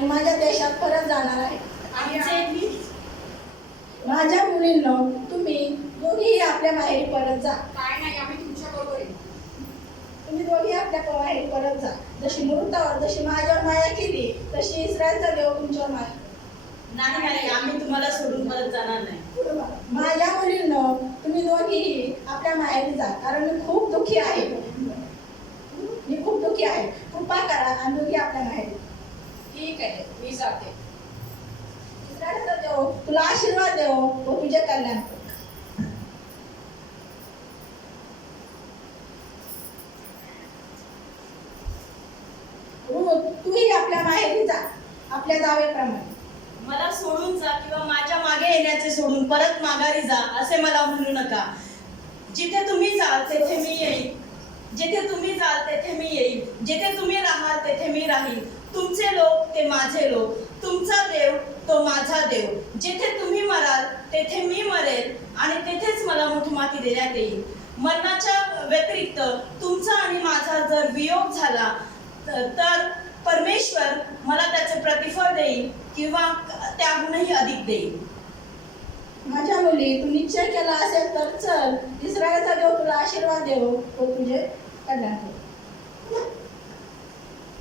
आणि माझ्या देशात परत जाणार आहे. आमचे माझ्या मुलींनो, तुम्ही दोघीही आपल्या माहेरी परत जा. काय नाही, आम्ही तुमच्या बरोबर आहे. तुम्ही दोघी आपल्या माहेरी परत जा. जशी मृतावर जशी माझ्यावर माया केली तशी इस्रायलचा देव तुमच्यावर माया. नाही नाही, आम्ही तुम्हाला सोडून परत जाणार नाही. माझ्या मुलींनो, तुम्ही दोघीही आपल्या माहेरी जा, कारण मी खूप दुःखी आहे. मी खूप दुःखी आहे. कृपा करा आणि दोघी आपल्या माहेरी. ठीक आहे, मी जाते. इस्रायलचा देव तुला आशीर्वाद देव व तुझे कल्याण करो. तूही आपल्या माहेरी जा आपल्या जावेप्रमाणे. मला सोडून जा किंवा माझ्या मागे येण्याचे सोडून परत माघारी जा असे मला म्हणू नका. जिथे तुम्ही जाल तेथे मी येईल. जिथे तुम्ही जाल तेथे मी येईल. जिथे तुम्ही राहाल तेथे मी राहील. तुमचे लोक ते माझे लोक. तुमचा देव तो माझा देव. जिथे तुम्ही मराल तेथे मी मरेल आणि तेथेच मला मोठमाती देण्यात येईल. मरणाच्या व्यतिरिक्त तुमचा आणि माझा जर वियोग झाला तर परमेश्वर मला त्याचे प्रतिफळ देईल किंवा त्याहूनही अधिक देईल. माझ्या मुली, तू निश्चय केला असेल तर चल, इस्रायलचा देव तुला आशीर्वाद देव व तुझे कल्याण करो.